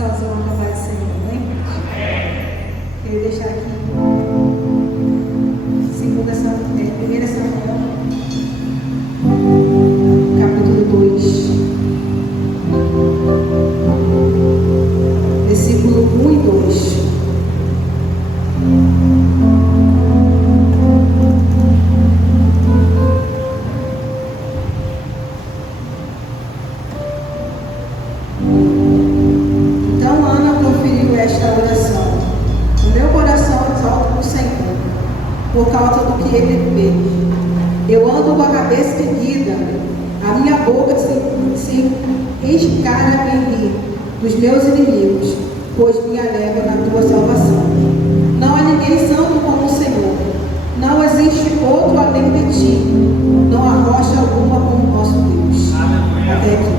Salvação na paz do Senhor, amém? Queria deixar aqui 1 Samuel, capítulo 2, versículo 1 e 2. Por causa do que ele fez. Eu ando com a cabeça erguida, a minha boca se escara em rir dos meus inimigos, pois me alegra na tua salvação. Não há ninguém santo como o Senhor, não existe outro além de ti, não há rocha alguma como o nosso Deus. Até aqui.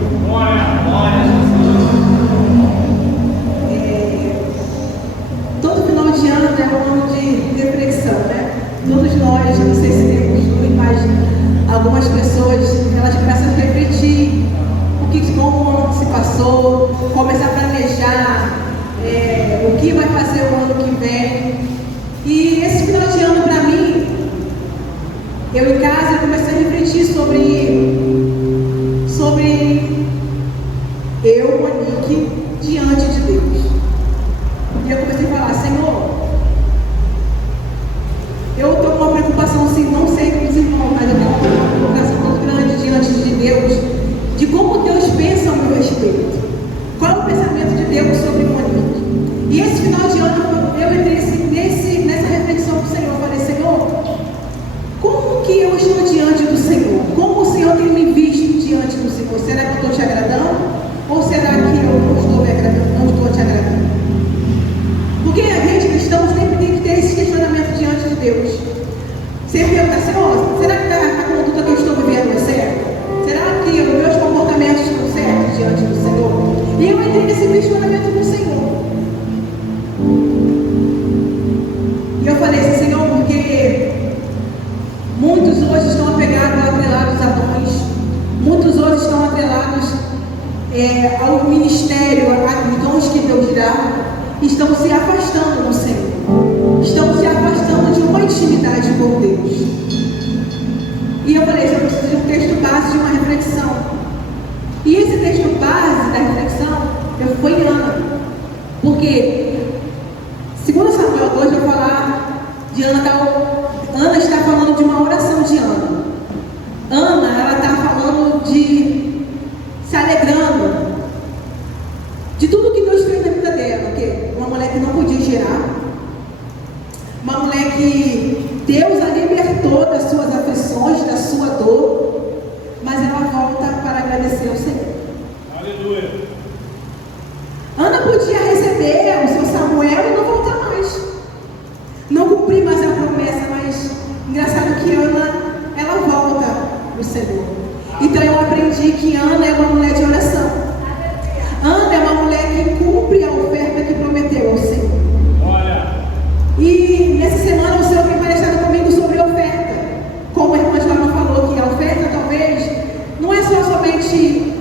Todo final de ano é um ano de reflexão, né? Todos nós, não sei se temos, mas algumas pessoas, elas começam a refletir como o ano se passou, começar a planejar o que vai fazer o ano que vem. E esse final de ano, para mim, eu em casa comecei a refletir sobre eu, Monique, diante de Deus. E eu comecei a falar: Senhor, eu estou com uma preocupação, assim, não sei como os irmãos, mas eu tenho uma preocupação muito grande diante de Deus, de como Deus pensa ao meu respeito. Qual é o pensamento de Deus sobre o Monique? E esse final de ano, eu entrei nessa reflexão com o Senhor. Eu falei: Senhor, como que eu estou diante do Senhor? Como o Senhor tem me visto diante do Senhor? Será que eu estou te agradando? Ou será que eu não estou te agradando? Porque a gente, cristão, sempre tem que ter esse questionamento diante de Deus. Sempre perguntar: Senhor, será que a conduta que eu estou vivendo é certa? Será que os meus comportamentos estão certos diante do Senhor? E eu entrei nesse questionamento com o Senhor. E eu falei assim: Senhor, porque muitos hoje estão atrelados a dons, muitos hoje estão atrelados ao ministério, aos dons que Deus dá, estão se afastando do Senhor, estão se afastando de uma intimidade com Deus. E eu falei: eu preciso de um texto base, de uma reflexão. E esse texto base da reflexão foi em Ana, porque 2 Samuel 2 vai falar de Ana. Ana está falando de uma oração de Ana. Ana, ela está falando de se alegrando de tudo que Deus fez na vida dela, porque uma mulher que não podia gerar, uma mulher que Deus a libertou das suas aflições, da sua dor, mas ela volta para agradecer ao Senhor. Aleluia. Ana podia receber o seu Samuel e não voltar mais, não cumprir mais a promessa, mas engraçado que Ana, ela volta para o Senhor. Então eu aprendi que Ana é uma mulher de oração. Ana é uma mulher que cumpre a oferta que prometeu ao Senhor. Olha. E nessa semana o Senhor tem palestrado comigo sobre a oferta. Como a irmã Joana falou, que a oferta talvez não é somente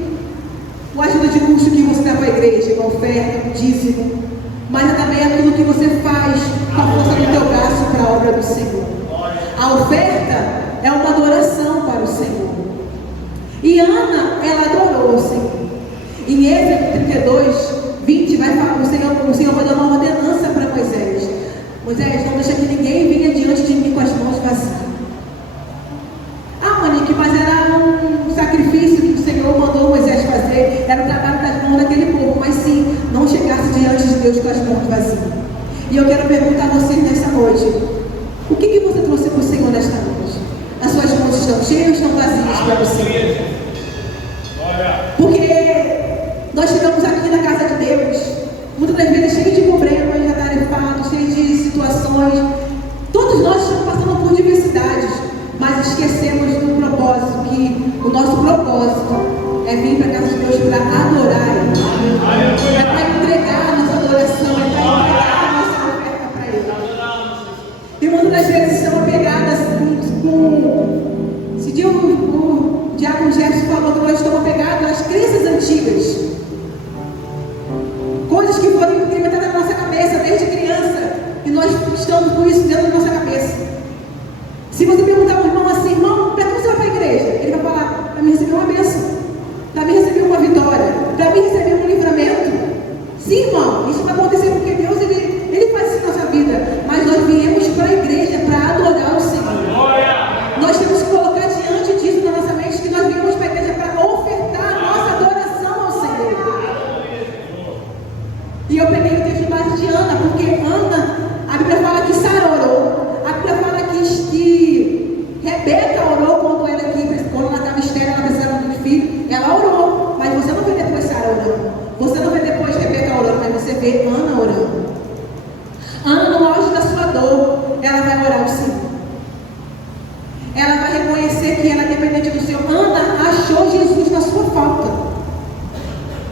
o ajuda de custo que você dá para a igreja, a oferta, o dízimo, mas é também aquilo que você faz com a força do teu braço para a obra do Senhor. A oferta é uma adoração para o Senhor. E Ana, ela adorou o Senhor. Em Êxodo 32, 20, vai falar, o Senhor vai dar uma ordenança para Moisés. Moisés, não deixa que ninguém venha diante de mim com as mãos vazias. Ah, Monique, mas era um sacrifício que o Senhor mandou Moisés fazer, era o trabalho das mãos daquele povo, mas sim, não chegasse diante de Deus com as mãos vazias. E eu quero perguntar a vocês nessa noite: o que você trouxe para o Senhor nesta noite? As suas mãos estão cheias ou estão vazias para o Senhor? Porque nós chegamos aqui na casa de Deus, muitas das vezes cheios de problemas, atarefados, cheios de situações. Todos nós estamos passando por diversidades, mas esquecemos do propósito, que o nosso propósito é vir para a casa de Deus para adorar Ele. É para entregar a nossa adoração, é para entregar a nossa oferta para Ele. E muitas das vezes estamos apegadas com... Se o Diácono Jefferson falou que nós estamos apegados às crenças coisas que foram implementadas na nossa cabeça desde criança, e nós estamos com isso dentro da nossa cabeça. Se você perguntar para o irmão assim, irmão, para que você vai para a igreja? Ele vai falar, para me receber uma bênção, para me receber uma vitória, para me receber um livramento. Sim, irmão, isso vai acontecer porque Deus, ele faz isso na nossa vida. Mas nós viemos para a igreja para adorar o Senhor. Nós temos que colocar diante disso na nossa mente que nós viemos para a igreja para ofertar a nossa adoração ao Senhor. E eu peguei o texto base de Ana, porque Ana, a Bíblia fala que Sara orou, a Bíblia fala que Rebeca orou quando ela estava estéril, ela precisava de um filho, ela orou, mas você não vê depois Sara orando, você não vê depois Rebeca orando, mas você vê Ana orando. Ana, no auge da sua dor, ela vai orar ao Senhor. Ela vai reconhecer que ela é dependente do Senhor. Ana achou Jesus na sua falta,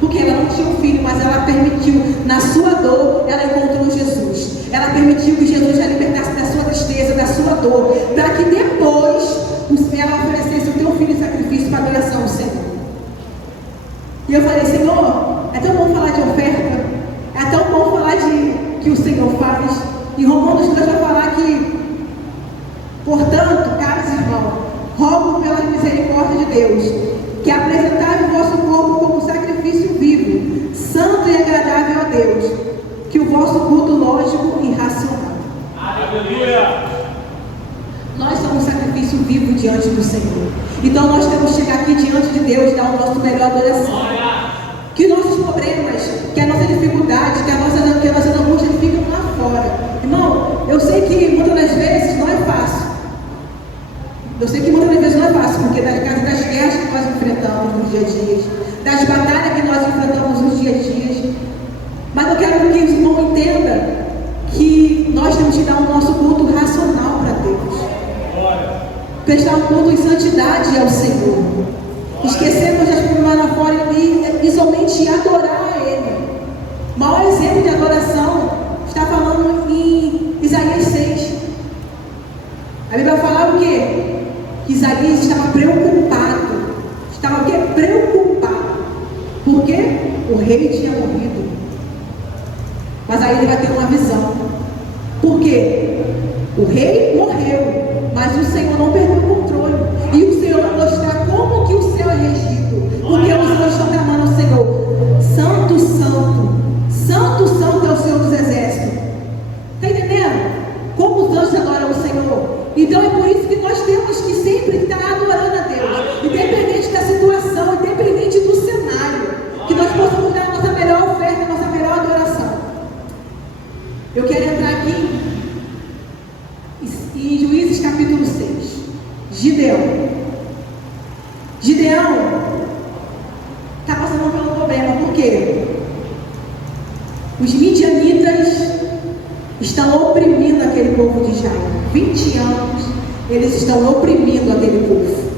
porque ela não tinha um filho, mas ela permitiu, na sua dor, ela encontrou Jesus. Ela permitiu que Jesus a libertasse da sua tristeza, da sua dor, para que depois ela oferecesse o teu filho em sacrifício para a adoração ao Senhor. E eu falei, Senhor, é tão bom falar de oferta, é tão bom falar de que o Senhor faz. E Romanos 2 vai falar que, portanto, caros irmãos, rogo pela misericórdia de Deus, que apresentai o vosso corpo como sacrifício vivo, santo e agradável a Deus, que o vosso culto lógico e racional. Aleluia! Nós somos um sacrifício vivo diante do Senhor. Então nós temos que chegar aqui diante de Deus e dar o nosso melhor adoração. Que nossos problemas, que a nossa dificuldade, que a nossa angústia ficam lá fora. Irmão, eu sei que muitas das vezes não é fácil. Porque das guerras que nós enfrentamos nos dia a dia, das batalhas que nós enfrentamos nos dia a dia. Mas eu quero que os irmãos entendam que nós temos que dar o nosso culto racional para Deus. Prestar um culto em santidade ao Senhor. Esquecemos das problemas lá fora e somente adorar a Ele. O maior exemplo de adoração está falando em Isaías 6. A Bíblia fala o quê? Que Isaías estava preocupado. Estava o quê? Preocupado. Por quê? O rei tinha morrido. Mas aí ele vai ter uma visão. Por quê? O rei morreu, mas o Senhor não perdeu o controle. E o Senhor vai mostrar como que o céu é regido. Porque os anjos estão clamando ao Senhor: Santo, Santo, Santo, Santo é o Senhor dos exércitos. Está entendendo? Como os anjos adoram o Senhor. Então é por isso que nós temos que sempre estar adorando a Deus, independente da situação, independente do cenário, que nós possamos dar a nossa melhor oferta, a nossa melhor adoração. Eu quero entrar aqui em Juízes capítulo 6. Gideão está passando por um problema. Por quê? Os midianitas estão oprimindo aquele povo de Israel. 20 anos eles estão oprimindo aquele povo.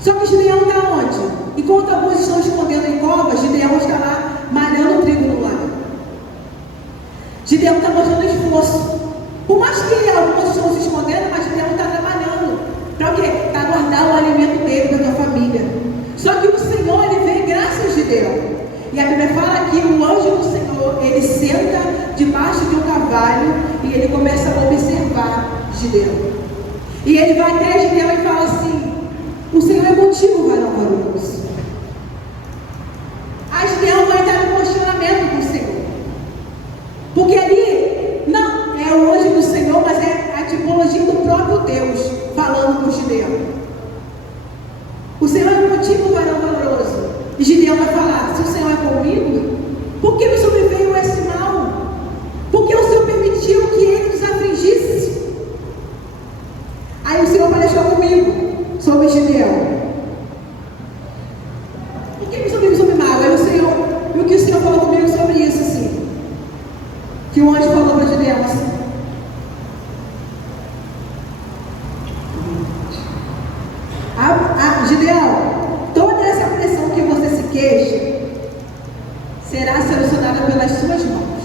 Só que Gideão está onde? Enquanto alguns estão escondendo em covas, Gideão está lá malhando trigo no lago. Gideão está mostrando esforço. Por mais que alguns estão se escondendo, mas Gideão está trabalhando. Para o quê? Para guardar o alimento dele, da sua família. Só que o Senhor, ele vê graças a Gideão. E a Bíblia fala que o anjo do Senhor, ele senta debaixo de um cavalo e ele começa a observar Gideão. E ele vai até Gideão e fala assim: o Senhor é contigo, varão valoroso. Aí Gideão vai entrar no questionamento com o Senhor. Porque ali, não é o anjo do Senhor, mas é a tipologia do próprio Deus falando com Gideão. O Senhor é contigo, varão valoroso. E Gideão vai falar: se o Senhor é comigo, por que me sobreveio esse mal? Por que o Senhor permitiu que ele nos afligisse? Aí o Senhor palestou comigo sobre Gideão. Por que me sobreveio sobre mal? Aí o Senhor, e o que o Senhor falou comigo sobre isso, assim? Que o anjo falou para Gideão assim: Gideão, toda essa pressão que você se queixa será solucionada pelas suas mãos.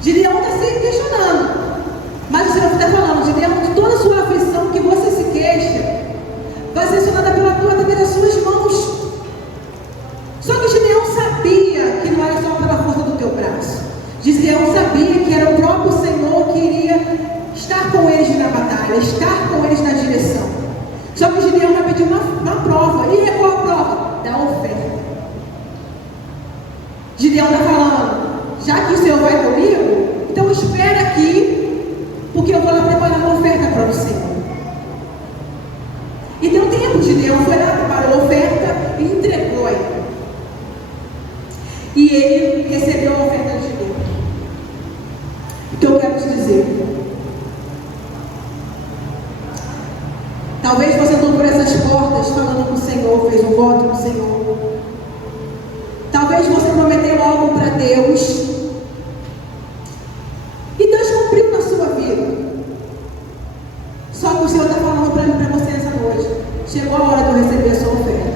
Gideão está se questionando, mas o Senhor está falando: Gideão, de toda a sua aflição que você se queixa vai ser solucionada através das suas mãos. Só que Gideão sabia que não era só pela força do teu braço. Gideão sabia que era o próprio Senhor que iria estar com eles na batalha, estar com eles na direção. Só que Gideão vai pedir uma prova. E é qual a prova? Da oferta. Gideão está falando, já que o Senhor vai comigo, então espera aqui, porque eu vou lá preparar uma oferta para o Senhor. E deu tempo, Gideão foi lá, preparou a oferta e entregou a ele. E ele recebeu a oferta de Gideão. Então eu quero te dizer, talvez você entrou por essas portas falando com o Senhor, fez um voto com o Senhor. Talvez você prometeu algo para Deus e Deus cumpriu na sua vida. Só que o Senhor está falando para mim, para você essa noite. Chegou a hora de eu receber a sua oferta.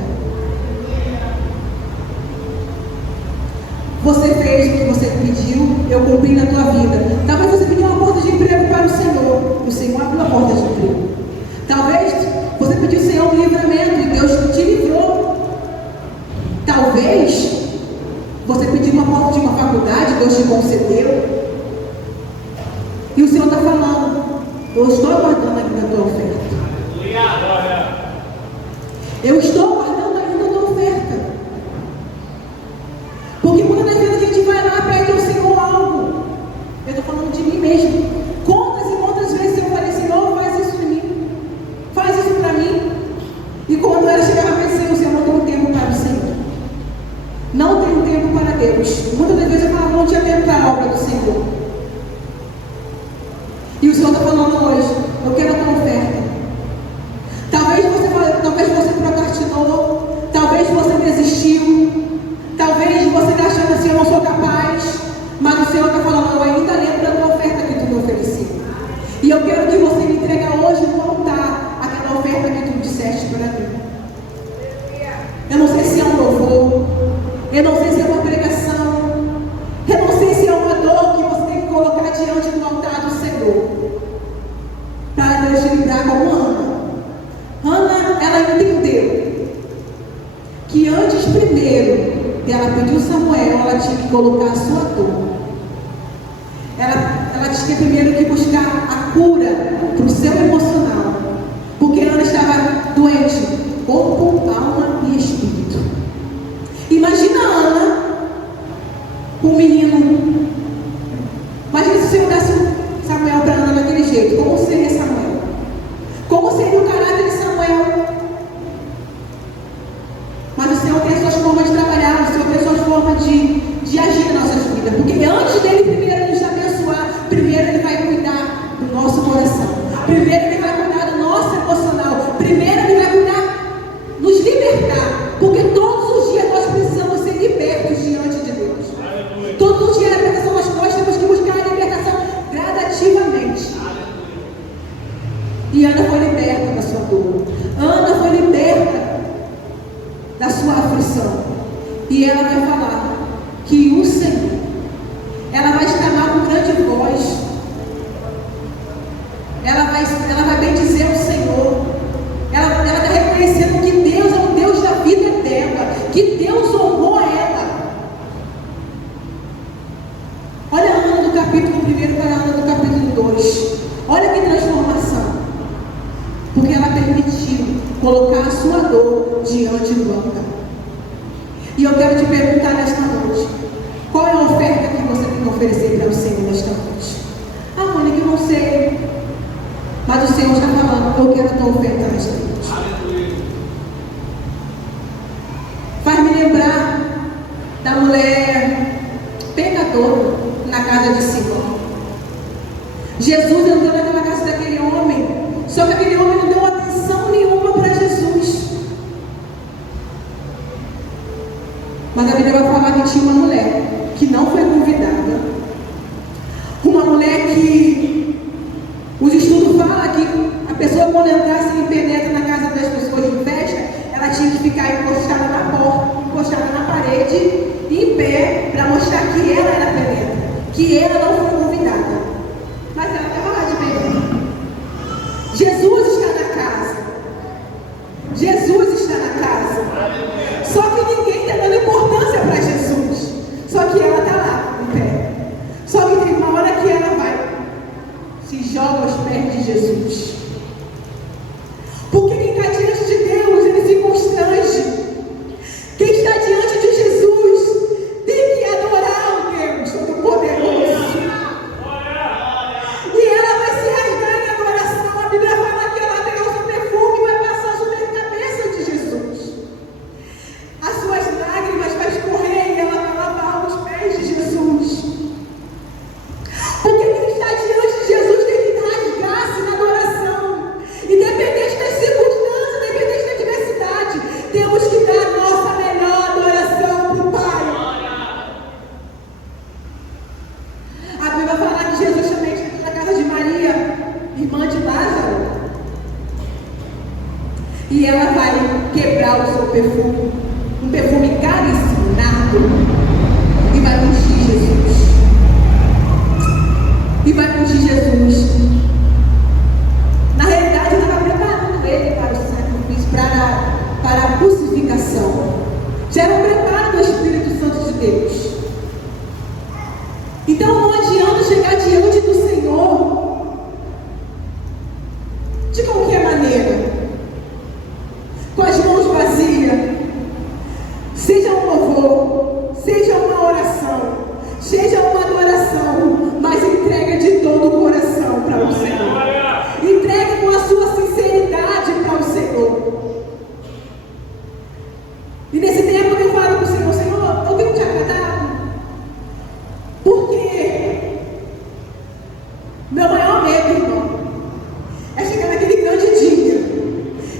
Você fez o que você pediu, eu cumpri na tua vida. Talvez você pediu uma porta de emprego para o Senhor, e o Senhor abriu a porta de emprego. Talvez você pediu, Senhor, um livramento, e Deus te livrou. Talvez você pediu uma porta de uma faculdade, Deus te concedeu. E o Senhor está falando, eu estou aguardando ainda a tua oferta. Eu estou aguardando ainda a tua oferta. Porque muitas das vezes a gente vai lá e pede ao Senhor algo. Eu estou falando de mim mesmo. Quantas e quantas vezes eu falei, Senhor, faz isso em mim. Faz isso para mim. E quando ela chegava para dizer, Senhor, não tenho tempo para o Senhor. Não tenho tempo para Deus. Muitas das vezes eu falava, não tinha tempo para a obra do Senhor. E o Senhor está falando hoje, eu quero a tua oferta. Talvez você procrastinou, talvez você desistiu, talvez você está achando assim, eu não sou capaz, mas o Senhor está falando, eu ainda lembro da tua oferta que tu me ofereceu. E eu quero que você me entregue hoje no altar aquela oferta que tu disseste para mim. Eu não sei se é um louvor, eu não sei se é uma pregação, eu não sei se é uma dor que você tem que colocar diante do altar do Senhor, para Deus te livrar como Ana. Ana, ela entendeu que antes primeiro dela pedir Samuel, ela tinha que colocar a sua dor. Ela tinha primeiro que buscar a cura para o seu emocional, porque Ana estava doente, corpo, alma e espírito. Imagina Ana, um menino. Imagina se o Senhor desse Samuel para Ana daquele jeito. Como seria Samuel? Como seria o caráter de Samuel? Mas o Senhor tem as suas formas de trabalhar, o Senhor tem as suas formas de agir nas nossas vidas. Porque antes dele primeiro nos abençoar, primeiro ele vai cuidar do nosso coração. Primeiro ele vai cuidar do nosso emocional. Primeiro ele vai cuidar, nos libertar. Porque todos os dias nós precisamos ser libertos diante de Deus. Todos os dias a libertação nós temos que buscar a libertação gradativamente. E Ana foi liberta da sua dor. Ana foi liberta da sua aflição. E ela vai falar que o Senhor, ela vai exclamar com grande voz. Ela vai bendizer o Senhor. Ela está reconhecendo que Deus é o Deus da vida dela, que Deus honrou ela. Olha a Ana do capítulo 1 para a Ana do capítulo 2. Olha que transformação. Porque ela permitiu colocar a sua dor diante do altar. E eu quero te perguntar nesta noite, qual é a oferta que você tem que oferecer para o Senhor nesta noite? Ah, Mônica, eu não sei. Mas o Senhor está falando, eu quero a tua oferta nesta noite. Faz me lembrar da mulher pecadora na casa de Simão. Jesus entrou naquela casa daquele homem, só que aquele homem não deu atenção nenhuma para Jesus. Mas a Bíblia vai falar que tinha uma mulher que não foi convidada. Uma mulher que os estudos falam que a pessoa, quando entrasse e penetra na casa das pessoas em festa, ela tinha que ficar encostada na porta, encostada na parede, em pé, para mostrar que ela era penetra, que ela não foi convidada. Mas ela estava lá de penetra. Jesus está na casa. Jesus está na casa. Só que ninguém está dando importância para Jesus. Só que ela está lá, em pé. Só que tem uma hora que ela vai, se joga aos pés de Jesus. Porque quem está diante de Deus, ele se constrange. Quem está diante de Jesus tem que adorar o Deus Todo-Poderoso. E ela vai se rasgar em adoração. A Bíblia fala que ela pegou seu perfume e vai passar sobre a cabeça de Jesus. As suas lágrimas vão escorrer e ela vai lavar os pés de Jesus. Porque quem está diante de Jesus tem que rasgar-se na adoração. Independente das circunstâncias, independente da diversidade, temos que dar a nossa melhor adoração para o Pai. A Bíblia fala que Jesus também esteve na casa de Maria, irmã de Lázaro. E ela vai quebrar o seu perfume, um perfume caríssimo, nardo, e vai ungir Jesus. E vai ungir Jesus. Na realidade, ela estava preparando ele para o sacrifício, para a crucificação. Já era um preparo do Espírito Santo de Deus. Então não adianta chegar diante do Senhor de qualquer maneira, com as mãos vazias. Seja um louvor, seja uma oração, seja uma adoração, mas entrega de todo o coração para o Senhor. Entregue com a sua sinceridade para o Senhor. E nesse tempo eu falo para o Senhor: Senhor, eu tenho te agradado. Porque meu maior medo, irmão, é chegar naquele grande dia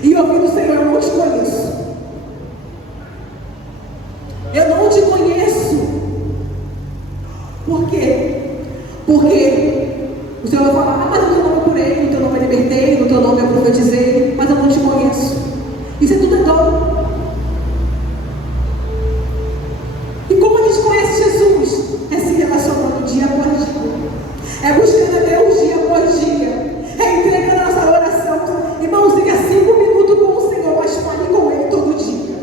e ouvir do Senhor: eu não te conheço. Eu não te conheço. Por quê? Porque o Senhor vai falar: mas no teu nome eu curei, no teu nome eu libertei, no teu nome eu profetizei, mas eu não te conheço. Isso é tudo dom. E como a gente conhece Jesus? É se relacionando dia após dia. É buscando a Deus dia após dia. É entregando a nossa oração. Irmãos, fica 5 minutos com o Senhor, mas fale com Ele todo dia.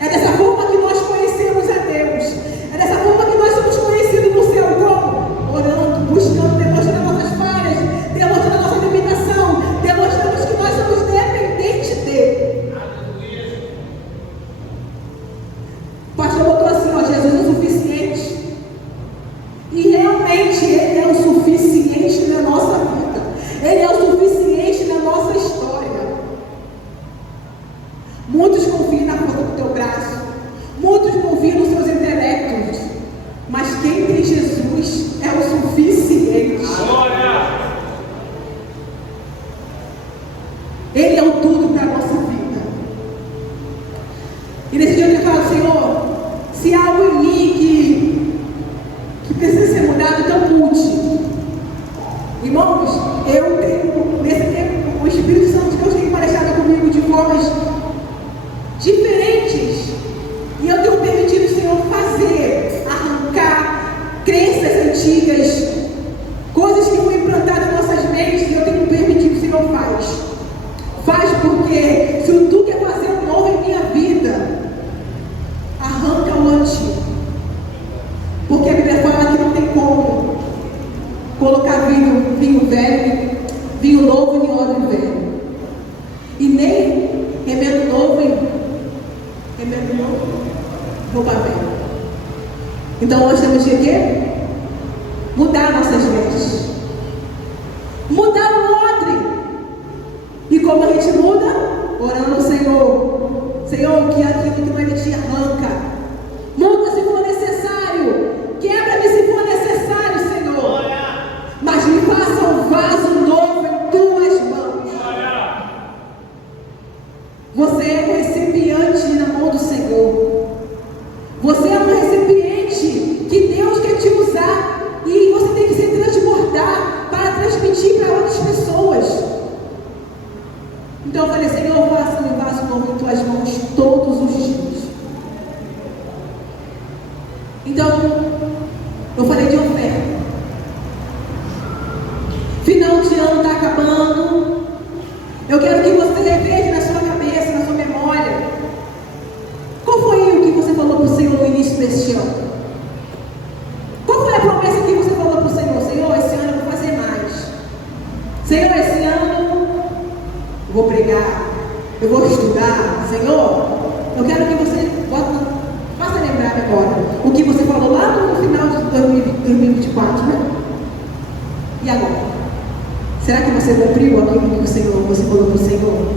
É dessa forma que nós conhecemos a Deus. É dessa forma que nós somos conhecidos no céu. Como? Orando, buscando, demonstrando nossas falhas, demonstrando nossa limitação, demonstrando que nós somos dependentes dEle. O pastor botou assim: ó, Jesus é o suficiente. E realmente Ele é o suficiente na nossa vida. Ele é o suficiente na nossa história. Muitos confiam na força do teu braço. Muitos confiam nos seus intelectos. Mas quem tem Jesus é o suficiente. Ele é o tudo para a nossa vida. E nesse dia eu quero falar: Senhor, se há algo em mim que precisa ser mudado, então mude. Irmãos, eu tenho, nesse tempo, o Espírito Santo de Deus tem aparecido comigo de formas diferentes. E eu tenho permitido o Senhor fazer, arrancar crenças antigas, coisas que foram implantadas em nossas mentes, e eu tenho permitido que o Senhor faz. Faz porque se tu quer fazer um novo em minha vida, arranca o antigo. Porque a Bíblia fala que não tem como colocar vinho velho, vinho novo em óleo velho. E nem remédio novo em remédio novo, roupa velha. Então nós temos que quê? Mudar nossas mentes. Mudar o odre. E como a gente muda? Orando ao Senhor. Senhor, que aquilo que não é de ti arranca. Muda se for necessário. Quebra-me se for necessário, Senhor. Mas me faça um vaso novo em tuas mãos. Você é um recipiente na mão do Senhor. Você é um recipiente que Deus quer te usar. E você tem que se transbordar para transmitir para outras pessoas. Então eu falei: Senhor, faça um vaso novo em tuas mãos todos os dias. Então, eu falei de oferta. Final de ano está acabando. Eu quero que você reveja na sua cabeça, na sua memória, Senhor, esse ano eu vou pregar, eu vou estudar. Senhor, eu quero que você faça lembrar agora o que você falou lá no final de 2024, né? E agora? Será que você cumpriu aquilo que o Senhor, você falou para o Senhor?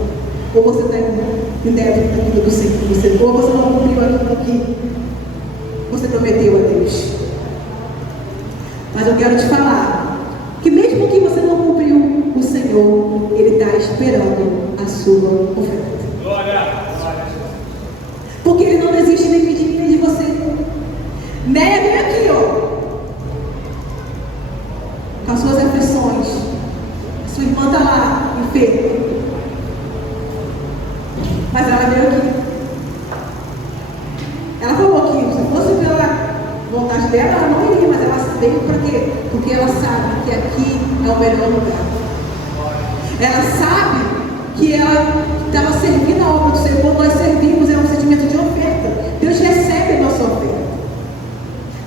Ou você está em débito daquilo do Senhor? Ou você não cumpriu aquilo que você prometeu a Deus? Mas eu quero te falar que mesmo que você não cumpriu, o Senhor, Ele está esperando a sua oferta. Glória. Porque Ele não desiste nem de mim nem de você. Néia vem aqui, ó, com as suas aflições. Sua irmã está lá, enferma. Mas ela veio aqui. Ela falou que se fosse pela vontade dela, ela não iria, mas ela veio para quê? Porque ela sabe que aqui é o melhor lugar. Ela sabe que ela estava servindo a obra do Senhor. Quando nós servimos, é um sentimento de oferta. Deus recebe a nossa oferta.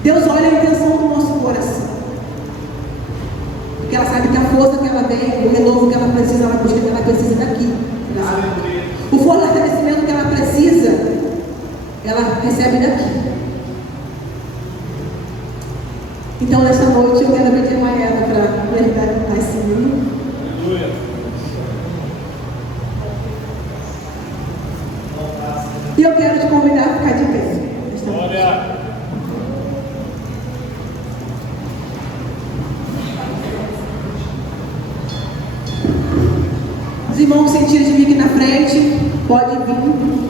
Deus olha a intenção do nosso coração. Porque ela sabe que a força que ela tem, o renovo que ela precisa, ela busca que ela precisa daqui. O fortalecimento que ela precisa, ela recebe daqui. Então, nessa noite, eu quero pedir uma ela para me ajudar a cantar esse hino. Aleluia. E eu quero te convidar a ficar de pé. Glória. Os irmãos sentiram de vir aqui na frente, pode vir.